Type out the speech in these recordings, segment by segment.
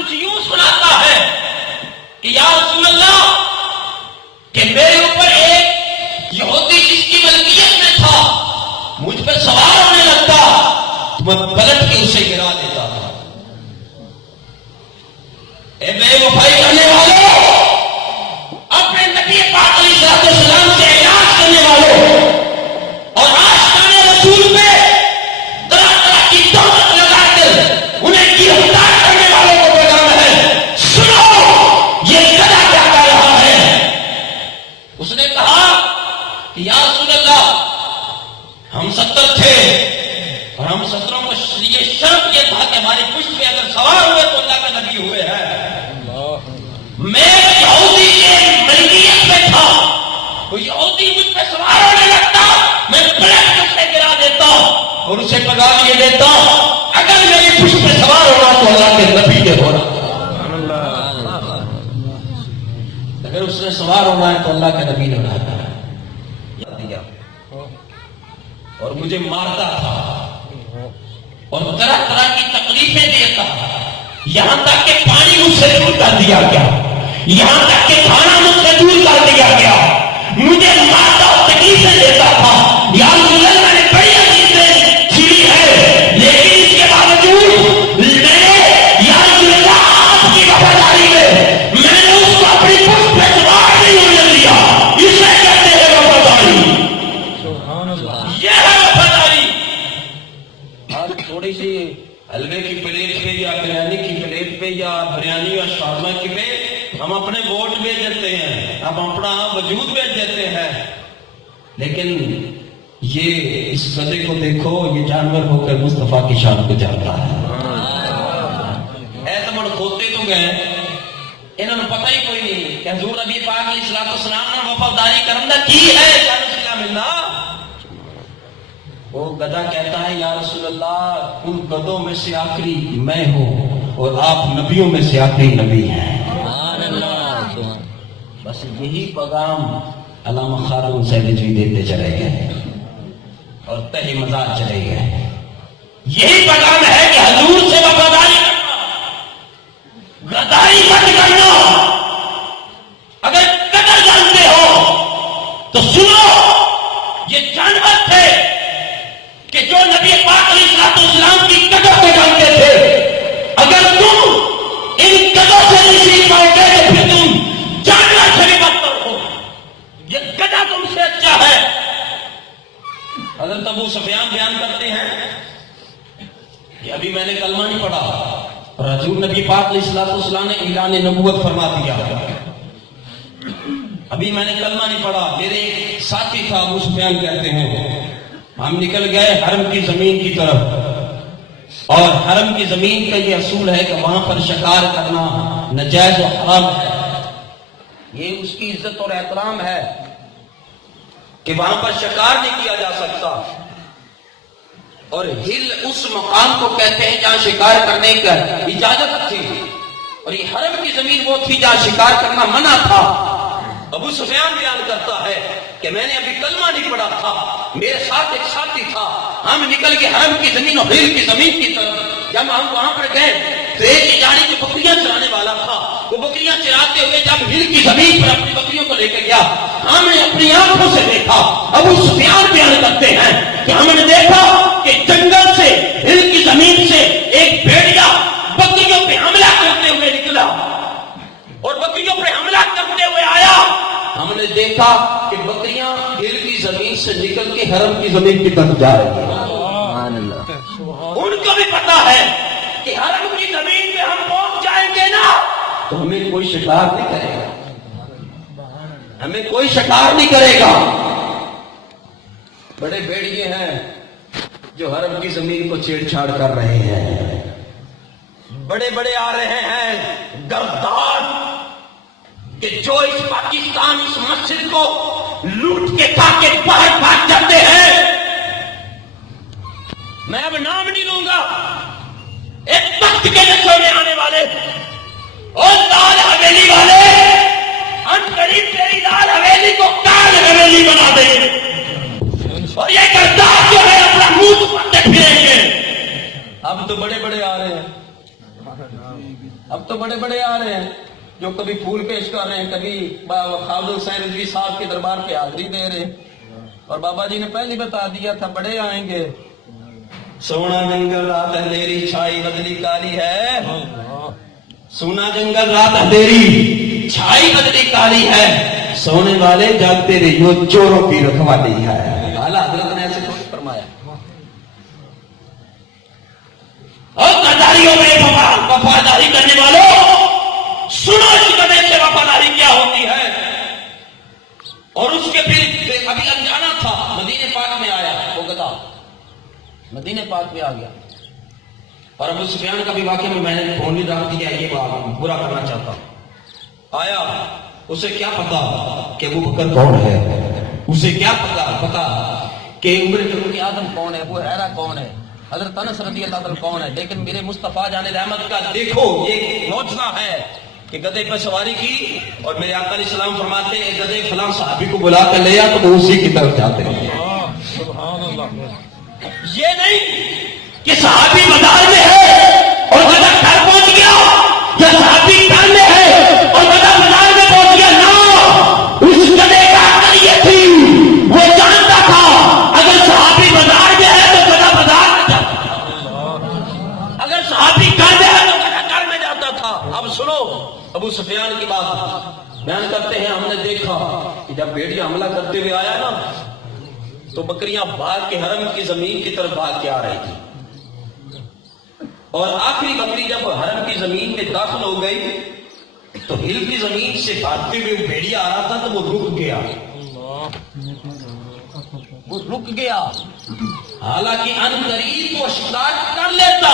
کچھ یوں سناتا ہے کہ یا رسول اللہ کہ میرے اوپر ایک یہودی جس کی ملکیت میں تھا مجھ پر سوار ہونے لگتا تو میں پلٹ کے اسے گرا دیتا تھا. اے بے وفائی کرنے والوں، اپنے نبی پاک علیہ السلام سے اعراض کرنے والوں اور عاشقان رسول پہ طرح طرح کی تہمت لگا کر انہیں گرفتار کرنے والوں کو پیغام ہے، سنو یہ گدھا کیا کہہ رہا ہے. اس نے کہا کہ یا رسول اللہ ہم 70 تھے اور ہم 70 کو یہ شرط یہ تھا کہ ہماری پشت پہ اگر سوار ہوئے تو اللہ کا نبی ہوئے ہیں. میں یہودی کے ملکیت میں تھا، وہ یہودی مجھ پہ سوار ہونے لگتا، میں پلٹ کر اسے گرا دیتا اور اسے پیغام یہ دیتا اگر میری پشت پہ سوار ہونا تو اللہ کے نبی کے ہونا، اگر اس نے سوار ہونا ہے تو اللہ کے نبی نے اٹھاتا ہے اور مجھے مارتا تھا اور طرح طرح کی تکلیفیں دیتا، یہاں تک کہ پانی مجھ سے دور کر دیا گیا، یہاں تک کہ کھانا مجھ سے دور کر دیا گیا، مجھے مارتا اور تکلیفیں دیتا تھا. یا رسول اللہ میں نے بڑی عزیزیں چھیڑی ہے لیکن اس کے باوجود میں نے یا رسول اللہ آپ کی وفاداری میں نے اس کو اپنی پشت پہ سوار نہیں ہونے دیا. اسے کہتے ہیں وفاداری، یہ ہے وفاداری. آج تھوڑی سی حلوے کی پلیٹ پہ یا بریانی کی پلیٹ پہ یا بریانی اور شورما کی پہ ہم اپنے ووٹ بیچ دیتے ہیں، ہم اپنا وجود بیچ دیتے ہیں. لیکن یہ اس گدھے کو دیکھو، یہ جانور ہو کر مصطفیٰ کی شان کو جانتا ہے. ایسے مڑ کھوتے تو گئے، انہوں نے پتہ ہی کوئی نہیں کہ حضور نبی پاک علیہ السلام نے وفاداری کرنا کی ہے. وہ گدھا کہتا ہے یا رسول اللہ ان گدھوں میں سے آخری میں ہوں اور آپ نبیوں میں سے آخری نبی ہیں. بس یہی پیغام علامہ خارون حسین نجوی دیتے چلے گئے اور تہی مزاج چلے گئے. یہی پیغام ہے کہ حضور سے وفاداری کرنا، غداری مت کرنا. اگر قدر جانتے ہو تو سنو، یہ جانور تھے کہ جو نبی پاک علیہ السلام کی قدر کو جانتے تھے. اگر تم ان قدر سے نہیں سیکھ پاؤ گے تو پھر تم جانور سے بھی بدتر ہو. یہ گدھا تم سے اچھا ہے. حضرت ابو سفیان بیان کرتے ہیں کہ ابھی میں نے کلمہ نہیں پڑھا اور حضور نبی پاک علیہ السلام نے اعلان نبوت فرما دیا. ابھی میں نے کلمہ نہیں پڑھا. میرے ایک ساتھی تھا ابو سفیان کہتے ہیں ہم نکل گئے حرم کی زمین کی طرف، اور حرم کی زمین کا یہ اصول ہے کہ وہاں پر شکار کرنا ناجائز و حرام ہے. یہ اس کی عزت اور احترام ہے کہ وہاں پر شکار نہیں کیا جا سکتا. اور ہل اس مقام کو کہتے ہیں جہاں شکار کرنے کا اجازت تھی، اور یہ حرم کی زمین وہ تھی جہاں شکار کرنا منع تھا. ابو سفیان بیان کرتا ہے کہ میں نے ابھی کلمہ نہیں پڑھا تھا، میرے ساتھ ایک ساتھی تھا، ہم نکل کے حرم کی زمین اور ہل کی زمین کی طرف. جب ہم وہاں پر گئے تو ایک جانی جو بکریاں چرانے والا تھا، وہ بکریاں چراتے ہوئے جب ہل کی زمین پر اپنی بکریوں کو لے کے گیا، ہم نے اپنی آنکھوں سے دیکھا. ابو سفیان بیان کرتے ہیں کہ ہم نے دیکھا کہ جنگل سے ہل کی زمین سے ایک بھیڑیا بکریوں پہ حملہ کرتے ہوئے نکلا اور بکریوں پہ حملہ کرتے ہوئے آیا. ہم نے دیکھا کہ بکریاں ہل کی زمین سے نکل کے حرم کی زمین کی طرف جا رہی ہیں. ان کو بھی پتا ہے کہ حرم کی زمین پہ ہم پہنچ جائیں گے نا تو ہمیں کوئی شکار نہیں کرے گا، ہمیں کوئی شکار نہیں کرے گا. بڑے بھیڑیے ہیں جو حرم کی زمین کو چھیڑ چھاڑ کر رہے ہیں، بڑے بڑے آ رہے ہیں گردار کہ جو اس پاکستان اس مسجد کو لوٹ کے کھا کے باہر بھاگ جاتے ہیں. میں اب نام نہیں لوں گا. ایک تخت کے نشے میں آنے والے اور لال حویلی والے ان قریب تیری لال حویلی کو کال حویلی بنا دیں گے اور یہ گردار جو ہے اپنا منہ پھریں گے. اب تو بڑے بڑے آ رہے ہیں، اب تو بڑے بڑے آ رہے ہیں جو کبھی پھول پیش کر رہے ہیں، کبھی خالد حسین رضوی صاحب کے دربار پہ حاضری دے رہے ہیں، اور بابا جی نے پہلے بتا دیا تھا بڑے آئیں گے. سونا جنگل رات اندھیری چھائی بدلی کالی ہے، سونا جنگل رات اندھیری چھائی بدلی کالی ہے، سونے والے جاگتے رہیو چوروں کی رکھوالی ہے. اعلیٰ حضرت نے ایسے کچھ فرمایا. اور غداریوں میں وفاداری کرنے والوں سنو اس گدھے سے وفاداری کیا ہوتی ہے. اور اس کے پھر ابھی انجانا تھا، مدینے پاک میں آیا وہ گدھا، مدینے پاک میں آ گیا. اور ابو سفیان کا بھی واقعہ میں نے فون ہی رکھ دیا، یہ برا کرنا چاہتا ہوں. آیا، اسے کیا پتا کہ ابو بکر کون ہے، اسے کیا پتا کہ عمر فاروق اعظم کون ہے، ابو ہریرہ کون ہے، حضرت انس رضی اللہ عنہ کون ہے. لیکن میرے مصطفیٰ جان رحمت کا دیکھو یہ معجزہ ہے کہ گدھے پہ سواری کی، اور میرے آقا علیہ السلام فرماتے ہیں گدھے فلاں صحابی کو بلا کر لے آ تو وہ اسی کی طرف جاتے ہیں. سبحان اللہ. یہ نہیں کہ صحابی بازار میں ہے اور گدھا گھر پہنچ گیا، یا صحابی گھر میں ہے اور گدھا بازار میں پہنچ گیا. نہ، اس گدھے کا عقل یہ تھی، وہ جانتا تھا اگر صحابی بازار میں ہے تو گدھا بازار میں جاتا، اگر صحابی گھر میں ہے تو گدھا گھر میں جاتا تھا. اب سنو ابو سفیان کی بات بیان کرتے ہیں. ہم نے دیکھا کہ جب بھیڑیا حملہ کرتے ہوئے آیا نا تو بکریاں بھاگ کے حرم کی زمین کی طرف بھاگ کے آ رہی تھی، اور آخری بکری جب حرم کی زمین میں داخل ہو گئی تو ہل کی زمین سے بھاگتے ہوئے بھیڑیا آ رہا تھا تو وہ رک گیا. وہ رک گیا، حالانکہ ان قریب وہ شکار کر لیتا،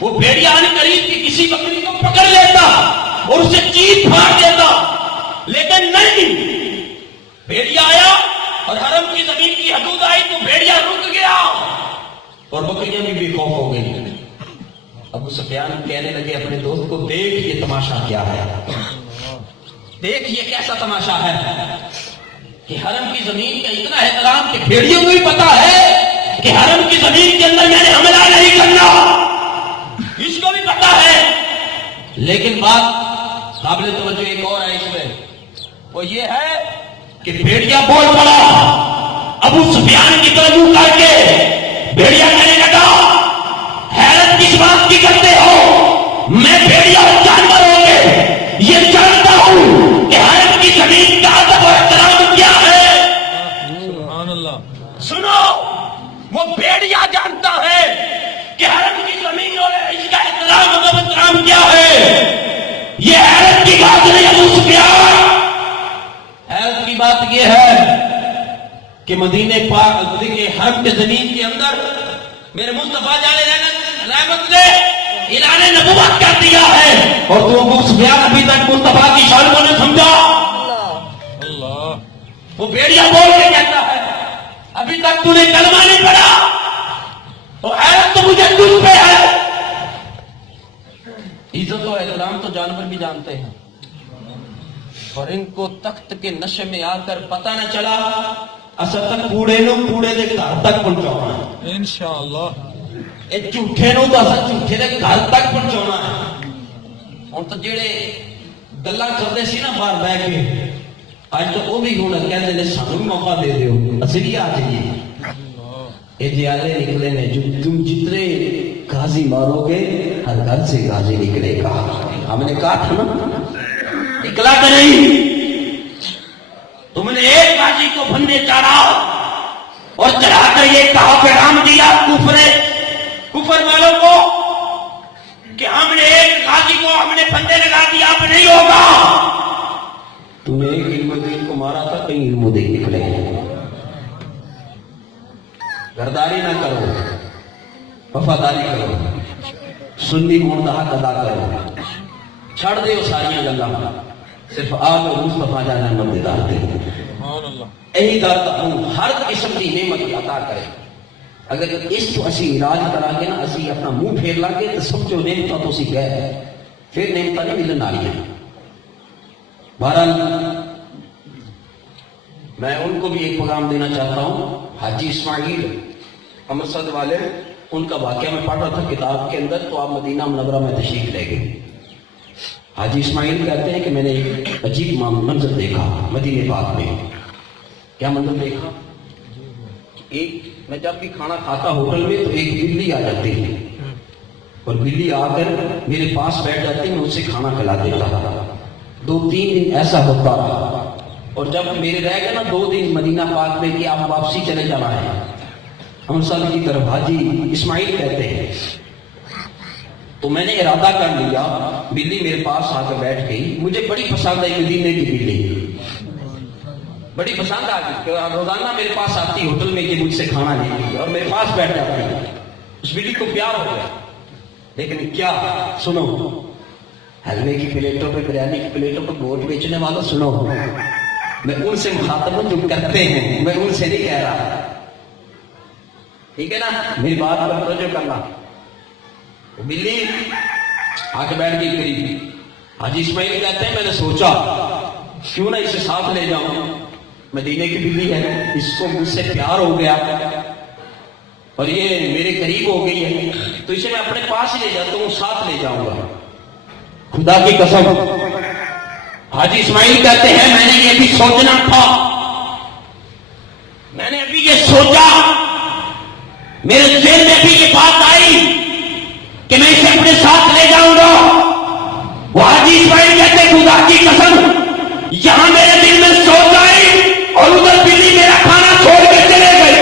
وہ بھیڑیا ان قریب کی کسی بکری کو پکڑ لیتا اور اسے چیت پھاڑ دیتا. لیکن نہیں، بھیڑیا آیا اور حرم کی زمین کی حدود آئی تو بھیڑیا رک گیا اور بکریاں بھی بے خوف ہو گئی. ابو سفیان کہنے لگے اپنے دوست کو، دیکھ یہ تماشا کیا ہے، دیکھ یہ کیسا تماشا ہے کہ حرم کی زمین کا اتنا احترام کہ بھیڑیوں کو بھی پتا ہے کہ حرم کی زمین کے اندر میں نے حملہ نہیں کرنا، اس کو بھی پتا ہے. لیکن بات قابل توجہ ایک اور ہے اس میں، وہ یہ ہے کہ بھیڑیا بول پڑا ابو سفیان کی طرف منہ کر کے. بھیڑیا کہنے لگا حیرت کس بات کی کرتے ہو، میں بھیڑیا اور جانور ہو گے یہ جانتا ہوں کہ حرم کی زمین کا ادب اور احترام کیا ہے. سبحان اللہ. سنو، وہ بھیڑیا جانتا ہے کہ حرم کی زمین اور اس کا احترام ادب احترام کیا ہے. یہ حیرت کی بات نہیں ابو سفیان، حیرت کی بات یہ ہے کہ مدینے پاک کے حرم کے زمین کے اندر میرے مصطفیٰ جان رحمت نے اعلان نبوت کر دیا ہے، اور تو ابو سفیان ابھی تک مصطفیٰ کی شان کو نہیں سمجھا. اللہ. وہ بھیڑیا بول کے کہتا ہے ابھی تک تو نے کلمہ نہیں پڑھا، تو حیرت تو مجھے تجھ پہ ہے. عزت و احترام تو جانور بھی جانتے ہیں، اور ان کو تخت کے نشے میں آ کر پتہ نہ چلا اصل تک کوڑے نو کوڑے دے گھر تک پہنچانا ہے انشاءاللہ. اے جھوٹے نو تو اصل جھوٹے دے گھر تک پہنچانا ہے. ہن تو جڑے گلاں کردے سی نا باہر بیٹھ کے، اج تو وہ بھی ہن کہندے نے سانوں موقع دے دیو اسی بھی آ جائیے. اے جیالے نکلے نے جو تم جتنے غازی مارو گے ہر گھر سے غازی نکلے گا. ہم نے کہا تھا نا نکلا کہ نہیں، تم نے ایک غازی کو پھندے چڑھا اور چڑھا کر یہ کہا پیغام دیا کفر والوں کو کہ ہم نے ایک غازی کو ہم نے پھندے لگا دیا، اب نہیں ہوگا. تم نے ایک علم الدین کو مارا تھا، کہیں علم الدین نکلے. غداری نہ کرو، وفاداری کرو، سنی ہون دا حق ادا کرو، چھڑ دے ساری گلاں، صرف آپ مصطفیٰ جانا نمبردار دے. یہی گل ہر قسم کی نعمت عطا کرے. اگر اس کو اسی علاج کرا کے نا اسی اپنا منہ پھیر لا کے تو سمجھو نعمتاں تو اسی گئے، پھر نعمتاں نہیں ملن والی ہیں. بہرحال میں ان کو بھی ایک پیغام دینا چاہتا ہوں. حاجی اسماعیل امرسد والے ان کا واقعہ میں پڑھ رہا تھا کتاب کے اندر، تو آپ مدینہ منورہ میں تشریف لے گئے۔ حاجی اسماعیل کہتے ہیں کہ میں نے ایک عجیب منظر دیکھا مدینہ پاک میں۔ کیا منظر دیکھا؟ میں جب بھی کھانا کھاتا ہوٹل میں تو ایک بلی آ جاتی ہے، اور بلی آ کر میرے پاس بیٹھ جاتی، میں اسے کھانا کھلا دیتا تھا۔ 2-3 دن ایسا ہوتا رہا، اور جب میرے رہ گئے نا 2 دن مدینہ پاک میں کہ آپ واپسی چلے جانا ہے امرتسر کی طرف، حاجی اسماعیل کہتے ہیں، تو میں نے ارادہ کر لیا، بلی میرے پاس آ کر بیٹھ گئی، مجھے بڑی پسند آئی مدینے کی بلی، بڑی پسند آ گئی کہ روزانہ میرے پاس آتی ہوٹل میں کہ مجھ سے کھانا لیتی اور میرے پاس بیٹھ جاتی ہے۔ اس بلی کو پیار ہو گیا، لیکن کیا سنو، حلوے کی پلیٹوں پہ، بریانی کی پلیٹوں پہ گوشت بیچنے والا سنو، میں ان سے مخاطب ہوں جو کرتے ہیں، میں ان سے نہیں کہہ رہا، ٹھیک ہے نا، میری بات پر توجہ کرنا۔ بلی آ کے بیٹھ گئی قریب، حاجی اسماعیل کہتے ہیں میں نے سوچا کیوں نہ اسے ساتھ لے جاؤں، مدینے کی بلی ہے، اس کو مجھ سے پیار ہو گیا اور یہ میرے قریب ہو گئی ہے، تو اسے میں اپنے پاس ہی لے جاتا ہوں، ساتھ لے جاؤں گا۔ خدا کی قسم حاجی اسماعیل کہتے ہیں میں نے یہ بھی سوچنا تھا، میں نے ابھی یہ سوچا، میرے ذہن میں بھی یہ بات آئی کہ میں اسے اپنے ساتھ لے جاؤں گا۔ وہ حاجی اسماعیل کہتے ہیں خدا کی قسم یہاں میرے دل میں سوچ آئی اور ادھر بلی میرا کھانا چھوڑ کے چلے گئے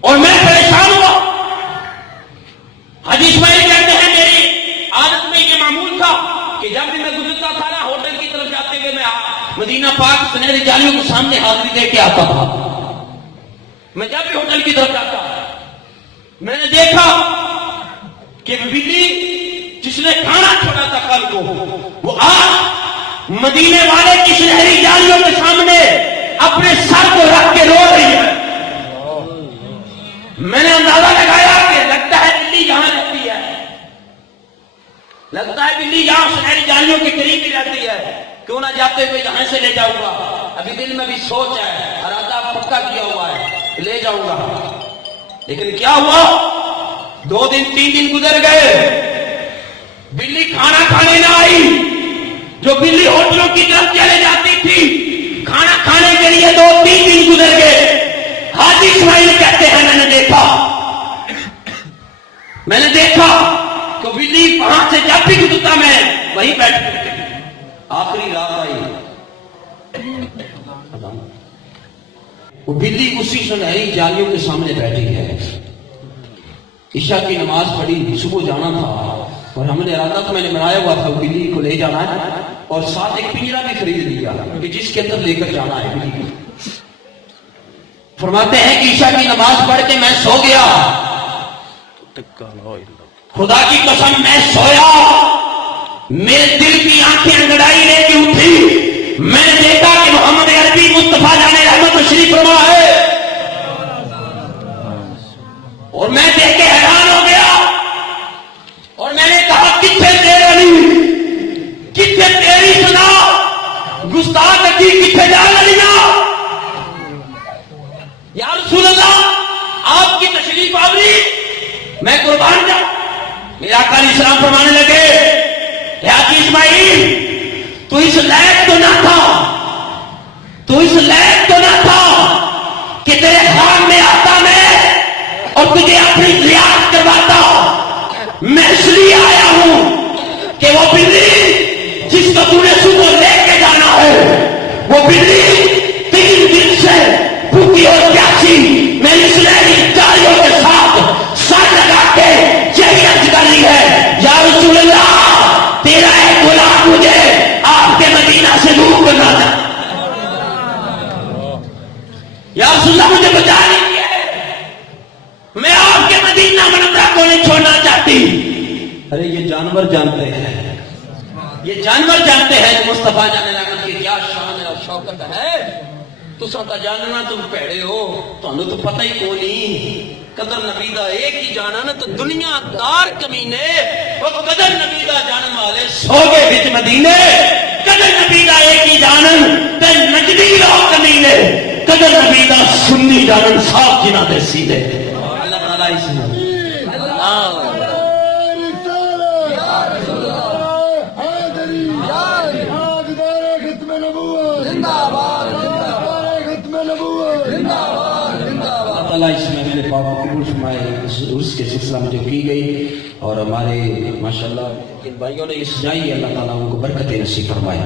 اور میں پریشان ہوا۔ حاجی اسماعیل کہتے ہیں میری عادت میں یہ معمول تھا کہ جب بھی میں گزرتا تھا نا ہوٹل کی طرف جاتے ہوئے میں مدینہ پاک سنہری جالیوں کو سامنے حاضری دے کے آتا تھا۔ میں جب بھی ہوٹل کی طرف جاتا میں نے دیکھا کہ بلی جس نے کھانا چھوڑا تھا کل کو وہ آج مدینے والے کی سنہری جالیوں کے سامنے اپنے سر کو رکھ کے رو رہی ہے۔ میں نے اندازہ لگایا کہ لگتا ہے بلی یہاں رہتی ہے، لگتا ہے بلی یہاں سنہری جالیوں کے قریب ہی رہتی ہے، کیوں نہ جاتے ہوئے یہاں سے لے جاؤں گا۔ ابھی دل میں بھی سوچ ہے، ارادہ پکا کیا ہوا ہے، لے جاؤں گا۔ لیکن کیا ہوا، 2 دن 3 دن گزر گئے، بلی کھانا کھانے نہ آئی۔ جو بلی ہوٹلوں کی طرف چلے جاتی تھی کھانا کھانے کے لیے 2-3 دن گزر گئے۔ حاجی اسماعیل کہتے ہیں میں نے دیکھا کہ بلی وہاں سے جب بھی گزرتا میں وہیں بیٹھ، آخری رات آئی وہ بلی اسی سنہری جالیوں کے سامنے بیٹھی ہے۔ عشاء کی نماز پڑھی، صبح جانا تھا اور ہم نے ارادہ تو میں نے بنایا ہوا تھا بلی کو لے جانا ہے اور ساتھ ایک پنجرا بھی خرید لیا کہ جس کے اندر لے کر جانا ہے بلی کو۔ فرماتے ہیں کہ عشاء کی نماز پڑھ کے میں سو گیا، خدا کی قسم میں سویا، میرے دل کی آنکھیں انگڑائی لے کے اٹھی، میں نے دیکھا کہ محمد عربی مصطفیٰ جان رحمت تشریف فرما ہے، اور میں دیکھ کے حیران ہو گیا اور میں نے کہا کتنے تیرے علی، کتنے تیری سنا گستاخ کی، کتنے جان علیہ یا رسول اللہ آپ کی تشریف آوری میں قربان جاؤں۔ میرا آقا علیہ السلام فرمانے لگے کہ حاجی اسماعیل تو اس لائق تو نہ تھا، تو اس لائق تو نہ تھا کہ تیرے خان میں آتا میں اور تجھے اپنی ریاض کرواتا، میں اس لیے آیا ہوں کہ وہ بلی جس کو تو نے صبح لے کے جانا ہے وہ بلی 3 دن سے بھوکی اور پیاسی میری سنہری جالیوں کے ساتھ سر لگا کے یہی عرض کر رہی ہے یا رسول اللہ تیرا ایک غلام مجھے آپ کے مدینہ سے دور کرنا تھا، یا رسول اللہ مجھے بچا لیجیے، میں آپ کے مدینہ منورہ کو نہیں چھوڑنا چاہتی۔ ارے یہ جانور جانتے ہیں، یہ جانور جانتے ہیں کہ مصطفیٰ جان رحمت کی کیا شان ہے اور شوکت ہے۔ تو ستا جاننا تم پیڑے ہو، تمہیں تو پتہ ہی کو نہیں، قدر نبی دا ایک ہی جانا نا تو دنیا دار کمینے، وہ قدر نبی دا جانن والے سوگے بچ مدینے، قدر نبی دا ایک ہی جانن تے نجدی لوگ کمینے، کدر نبی دا سنی جانن صاف جنہ دے سیدھے اللہ تعالیٰ اس میں اللہ اس محفل پاک کو قبول فرمائے. اس کے سلسلہ میں جو کی گئی اور ہمارے ماشاءاللہ ان بھائیوں نے یہ سجائی، اللہ تعالیٰ ان کو برکتیں نصیب فرمائے.